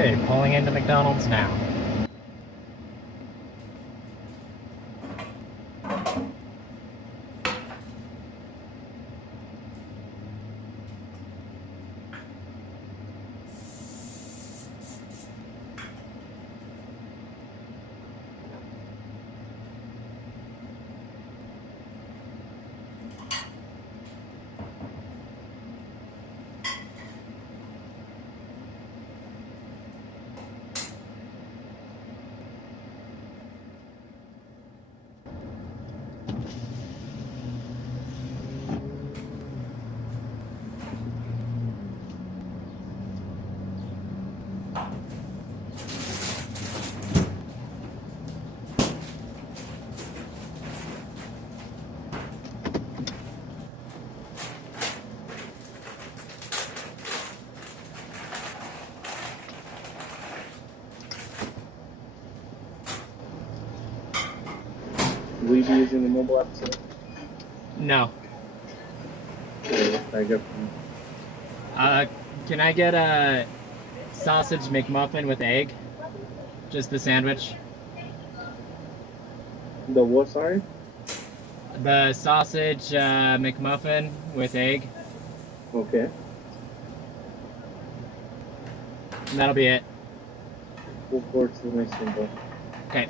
Okay, pulling into McDonald's now. Will you be using the mobile app today? No. Or I get Can I get a sausage McMuffin with egg? Just the sandwich. the what? Sorry. The sausage McMuffin with egg. Okay. And that'll be it. We'll forward to the next one. Okay.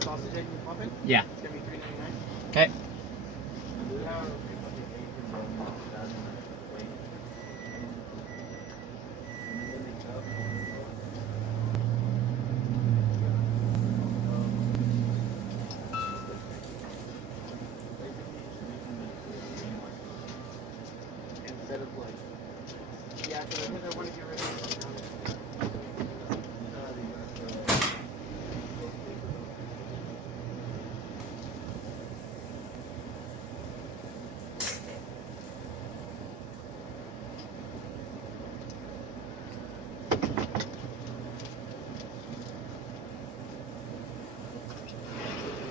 Sausage egg McMuffin? Yeah. It's gonna be $3.99. Okay. Instead of like, yeah, because I think I want to get rid of it.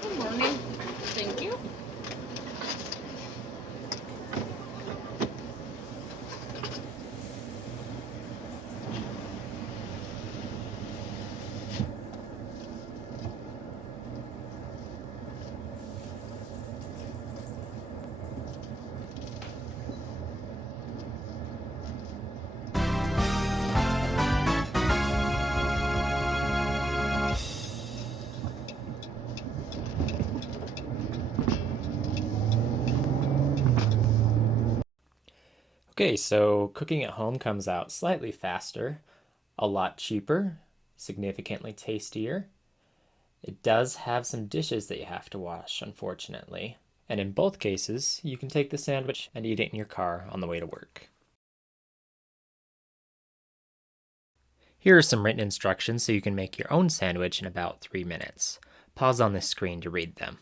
Good morning. Thank you. Okay, so cooking at home comes out slightly faster, a lot cheaper, significantly tastier. It does have some dishes that you have to wash, unfortunately. And in both cases, you can take the sandwich and eat it in your car on the way to work. Here are some written instructions so you can make your own sandwich in about 3 minutes. Pause on this screen to read them.